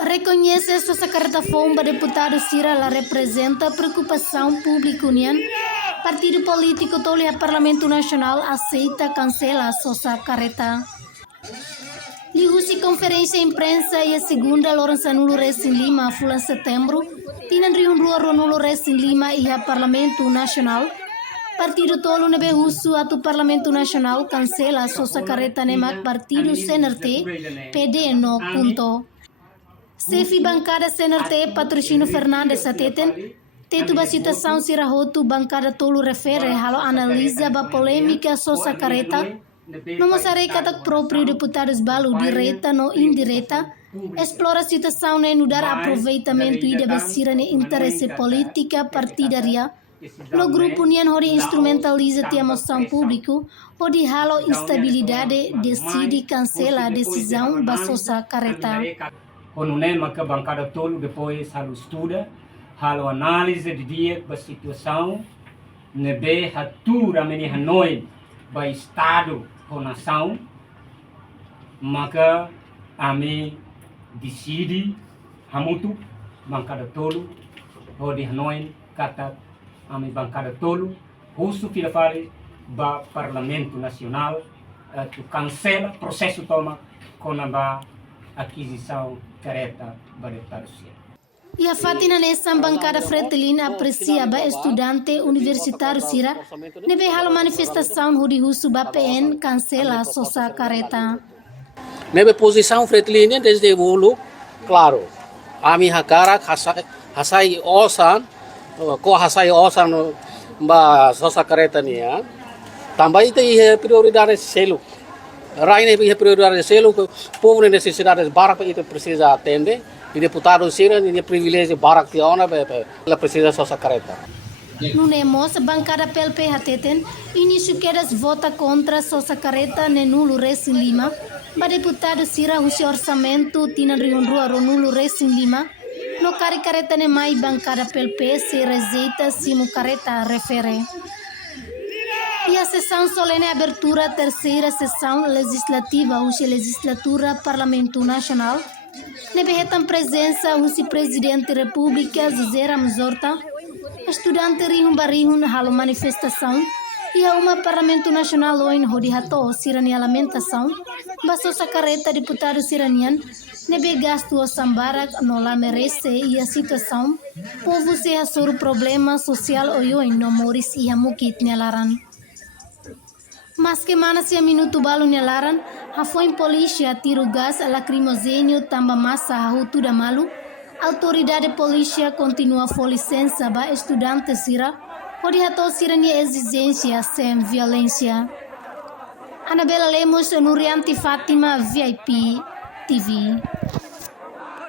Reconhece Sosa Kareta Fomba, deputado Sira, la representa preocupação pública união. Partido político tolhe a Parlamento Nacional aceita Kansela Sosa Kareta. Lihusi conferência imprensa e a segunda Lourenço Nulo Res em Lima, fulan setembro, tinan riunrua Ronulo Res em Lima e a Parlamento Nacional. Partido tolo nebe husu atu Parlamento Nacional Kansela Sosa Kareta nemak Partido CNRT PD no punto. Sefi bancada CNRT Patrocínio Fernandes ateten tetu ba citação sirahotu bancada tolo refere halo analisa ba polêmica Sosa Kareta no mosarei katak próprio deputados balu direta no indireta explora citação ne nudar aproveitamento e debesira ne interesse política partidaria no grupo união hori instrumentaliza a emoção público hori halo instabilidade decide cancela decisão ba Sosa Kareta. Quando a bancada tolo depois halo estuda, halo análise de dia da situação, nebe hatura meni Hanoi ba estado ou nação, maka ame decidi hamutu bancada tolo ou de Hanoi kata ame bancada tolo, russo que fale ba Parlamento Nacional, tu cancela processo toma com a aquisição Kareta ba Deputadu. E a fatina nessa bancada fretilina aprecia ba Estudante Universitariu Sira nebe halo manifestasaun hudi husu ba PN Kansela Sosa Kareta. Nebe posição fretilina desde dulu, claro. Ami hakara hasai osan, ko hasai osan ba Sosa Kareta nia. Também tem prioridade selo. Raine tem prioridade selo, o povo tem necessidades baratas e precisa atender. E deputado Sira tem privilégio barato que ela precisa Sosa Kareta. No nemos bancada PLP hateten início quedas vota contra Sosa Kareta ne nulo res em Lima. Ba deputado Sira usi orçamento tina riunrua Ronulo res em Lima. No Kareta ne mai bancada PLP se rejeita Simo Kareta refere. E a sessão solene abertura terceira sessão legislativa usi legislatura Parlamento Nacional. Nebehetam presença o presidente da República José Ramos Horta, estudante rihun barihun halo manifestação e a uma Parlamento Nacional oin hodihato sirani lamentação, ba Sosa Kareta deputado siranian nebe gasto o sambarak no la merece e a situação povo se asor problema social oioin no moris e mukit nelaran. Mas que mana se minuto balu nelaran, foi polícia tiro gás lacrimogêneo tamba massa hutu da malu, autoridade polícia continua a licença ba estudante Sira, onde hato sirania exigência sem violência. Anabela Lemos, Nurianti Fátima, VIP TV.